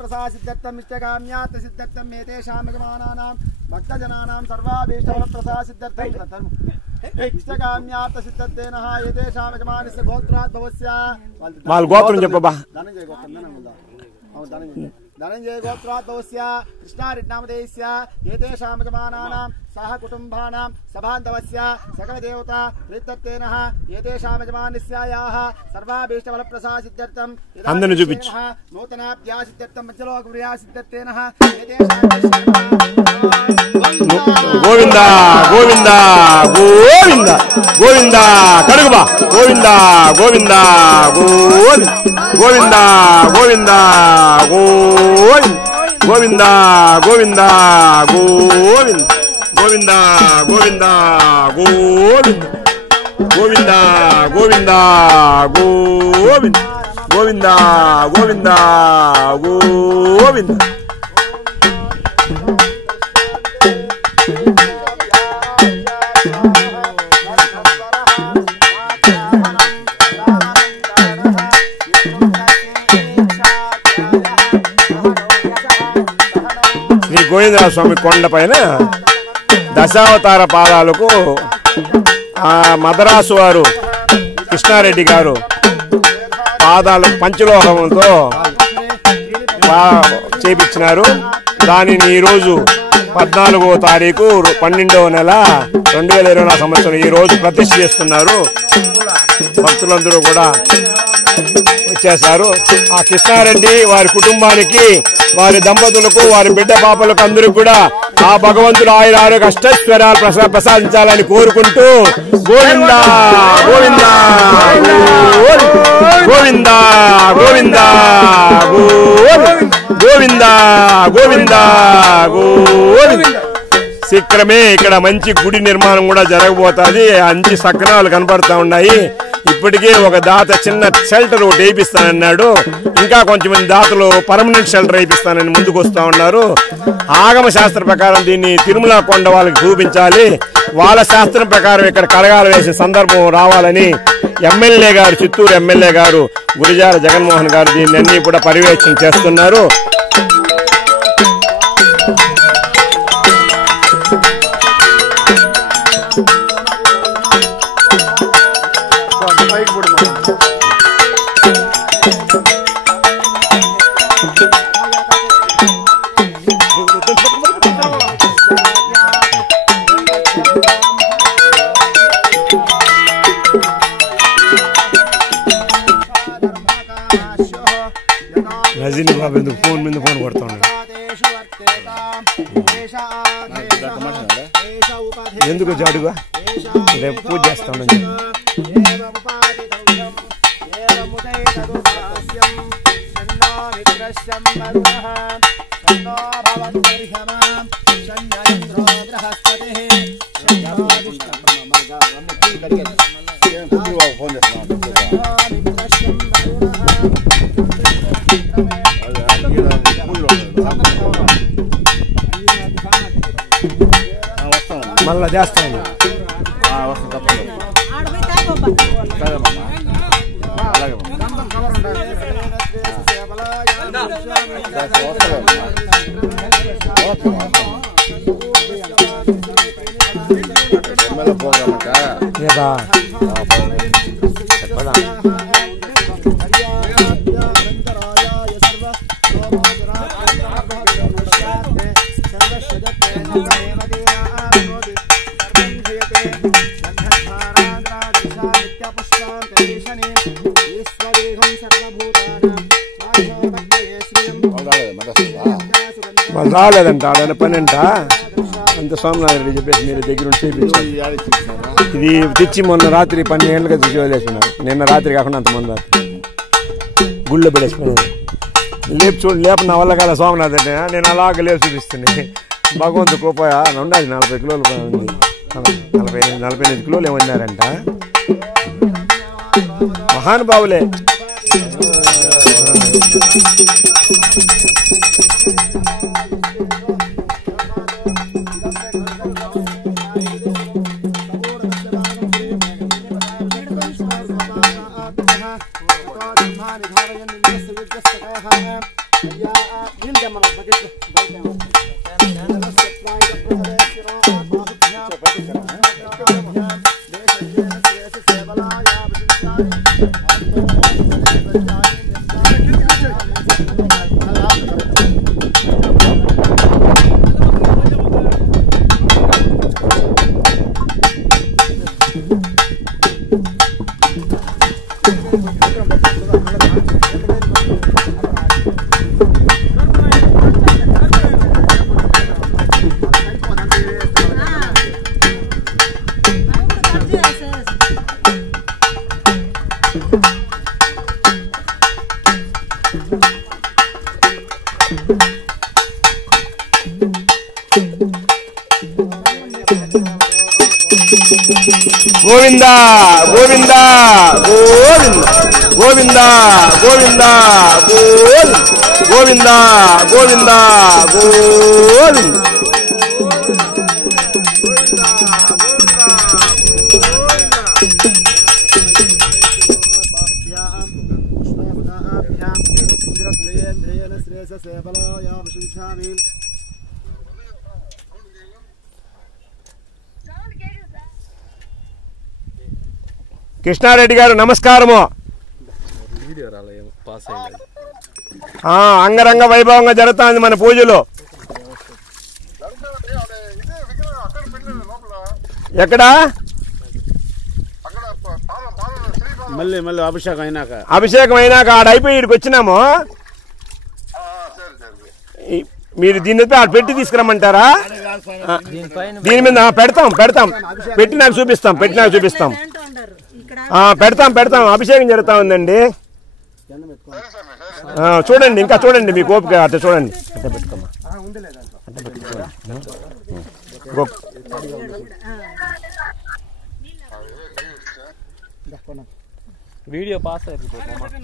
प्रसासिद्धर्थम इष्टकाम्यात् सिद्धर्थम एतेषां यजमानानां भक्तजनानां सर्वाभीष्टप्रसासिद्धर्थम इष्टकाम्यात् सिद्धत्तेनः एतेषां यजमानस्य गोत्रात् भवस्य వాళ్ళ గోత్రం చెప్పబ్బా धनंजय गोत्रात् भवस्य कृष्णारेड्डिनामधेयस्य एतेषां यजमानानां सह कुटुम्बानां सबान्धवस्य सकलदेवता प्रीत्यर्थेनः एतेषां यजमानस्यायाः सर्वाभीष्टफलप्रसासिद्धर्थं नूतनाभ्यासिद्धर्थं पञ्चलोकप्रियासिद्धर्थेनः गोविंद गोविंद गोविंद गोविंद कड़गबा गोविंद गोविंद गोविंद गोविंद गोविंद गोविंद गोविंद गोविंद गोविंद गोविंद गोविंद गोविंद गोविंद गोविंद गोविंद गोविंद గోవిందరాజ స్వామి కొండ పైన దశావతార పాదాలకు ఆ మద్రాసు వారు కృష్ణారెడ్డి గారు పాదాలు పంచలోహంతో చేపించినారు. దానిని ఈరోజు 14వ తారీఖు 12వ నెల 2024 సంవత్సరం ఈ రోజు ప్రతిష్ఠ చేస్తున్నారు. భక్తులందరూ కూడా వచ్చేశారు. ఆ కృష్ణారెడ్డి వారి కుటుంబానికి, వారి దంపతులకు, వారి బిడ్డ పాపలకు అందరూ కూడా ఆ భగవంతుడు ఆయుర ఆరోగ్య అష్టైశ్వర్యాలు ప్రసాదించాలని కోరుకుంటూ గోవింద గోవింద గోవింద గోవింద గోవింద గోవింద గోవింద. శీఘ్రమే ఇక్కడ మంచి గుడి నిర్మాణం కూడా జరగబోతుంది. మంచి సక్రమాలు కనపడతా ఉన్నాయి. ఇప్పటికే ఒక దాత చిన్న షెల్టర్ ఒకటి వేయిస్తానన్నాడు. ఇంకా కొంచెంమంది దాతలు పర్మనెంట్ షెల్టర్ వేయిస్తానని ముందుకు వస్తూ ఉన్నారు. ఆగమ శాస్త్ర ప్రకారం దీన్ని తిరుమల కొండ వాళ్ళకి చూపించాలి. వాళ్ళ శాస్త్రం ప్రకారం ఇక్కడ కడగాలు వేసిన సందర్భం రావాలని ఎమ్మెల్యే గారు, చిత్తూరు ఎమ్మెల్యే గారు గురిజాల జగన్మోహన్ గారు దీన్ని అన్ని కూడా పర్యవేక్షణ చేస్తున్నారు. రజనీ బాబు ఎందుకు ఫోన్ మీద ఫోన్ కొడుతున్నాడు? ఎందుకు జాడుగా రేపు పూజ చేస్తామని మళ్ళా చేస్తాను. వాళ్ళు రాలేదంట, ఆయన పని అంట. అంత స్వామినాథన్ రెడ్డి చెప్పేసి మీరు దగ్గర ఉండి చేయించారు. ఇది తెచ్చి మొన్న రాత్రి 12 గంటలకు తెచ్చి వదిలేసుకున్నారు. నిన్న రాత్రి కాకుండా అంతమంది రాత్రి గుళ్ళో పడేసుకున్నారు. లేపు నా వల్ల కదా స్వామినాథన్ రెడ్డి, నేను అలాగ లేపు చూపిస్తుంది. భగవంతు కృప ఉండాలి. 40 కిలోలు 45 కిలోలు ఏమన్నారంట. మహానుభావులే. గోవింద గోవింద గోవింద గోవింద గోవింద గోవింద గోవింద కృష్ణారెడ్డి గారు నమస్కారము. అంగరంగ వైభవంగా జరుగుతుంది మన పూజలు. ఎక్కడ మళ్ళీ అభిషేకం అయినాక ఆడ అయిపోయి ఇక్కడికి వచ్చినాము. మీరు దీని ఆడ పెట్టి తీసుకురమ్మంటారా? దీని మీద పెడతాం పెట్టి నాకు చూపిస్తాం పెడతాం అభిషేకం జరుగుతా ఉందండి. చూడండి ఇంకా చూడండి మీకు ఓపిక అట్లా చూడండి. అట్లా పెట్టుకోమ్మా వీడియో పాస్ అయిపోతుంది.